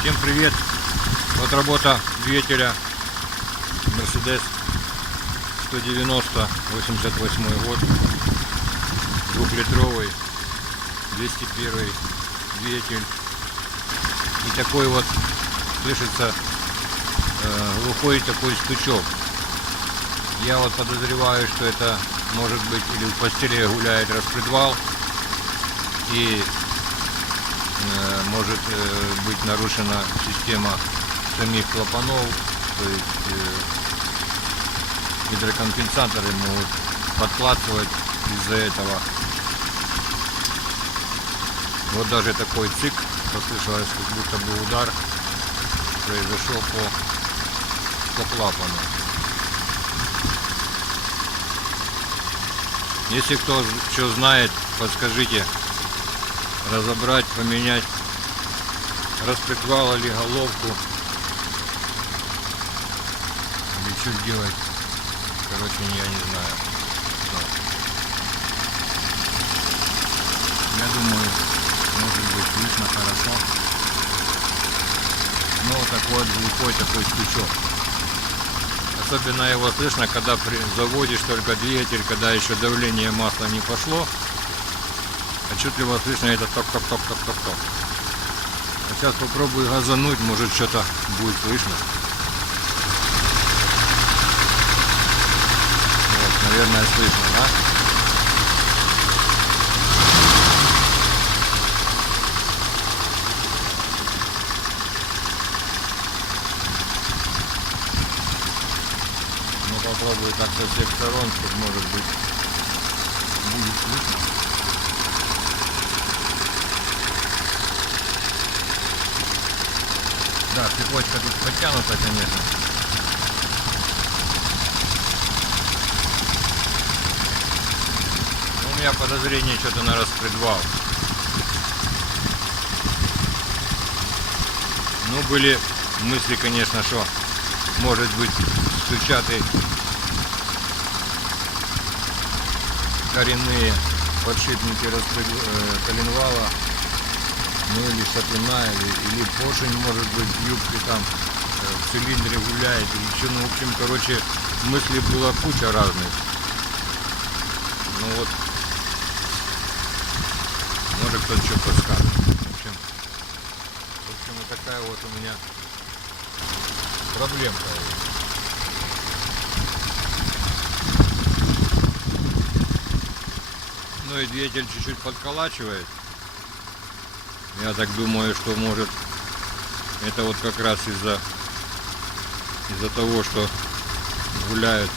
Всем привет! Вот работа двигателя Mercedes 190 88 год, двухлитровый 201 двигатель. И такой вот слышится глухой такой стучок. Я вот подозреваю, что это может быть или в постели гуляет распредвал, и может быть нарушена система самих клапанов, то есть гидрокомпенсаторы могут подклацывать из-за этого. Вот даже такой цик, послышалось, как будто бы удар произошел по клапану. Если кто что знает, подскажите, разобрать, поменять распредвал или головку, или что делать, короче, я не знаю. Я думаю, может быть, слышно хорошо. Но такой глухой такой стучок. Особенно его слышно, когда заводишь только двигатель, когда еще давление масла не пошло. Отчетливо слышно это ток-ток-ток-ток-ток-ток. А сейчас попробую газануть, может что-то будет слышно. Вот, наверное, слышно, да? Ну попробую так со всех сторон, чтобы может быть будет слышно. Да, цепочка тут подтянута, конечно. Но у меня подозрение что-то на распредвал. Ну, были мысли, конечно, что может быть стучат и коренные подшипники коленвала. Ну или шатуна, или поршень, может быть, в юбке там, в цилиндре гуляет, или что, ну, в общем, короче, мыслей была куча разных. Ну вот, может кто-то что подскажет. В общем, вот такая вот у меня проблемка. Ну и двигатель чуть-чуть подколачивает. Я так думаю, что может это вот как раз из-за того, что гуляют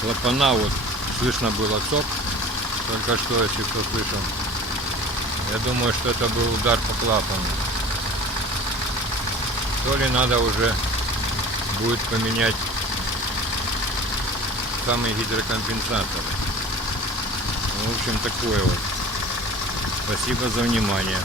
клапана. Вот слышно было цок только что, если кто слышал. Я думаю, что это был удар по клапану. То ли надо уже будет поменять самые гидрокомпенсаторы. В общем, такое вот. Спасибо за внимание.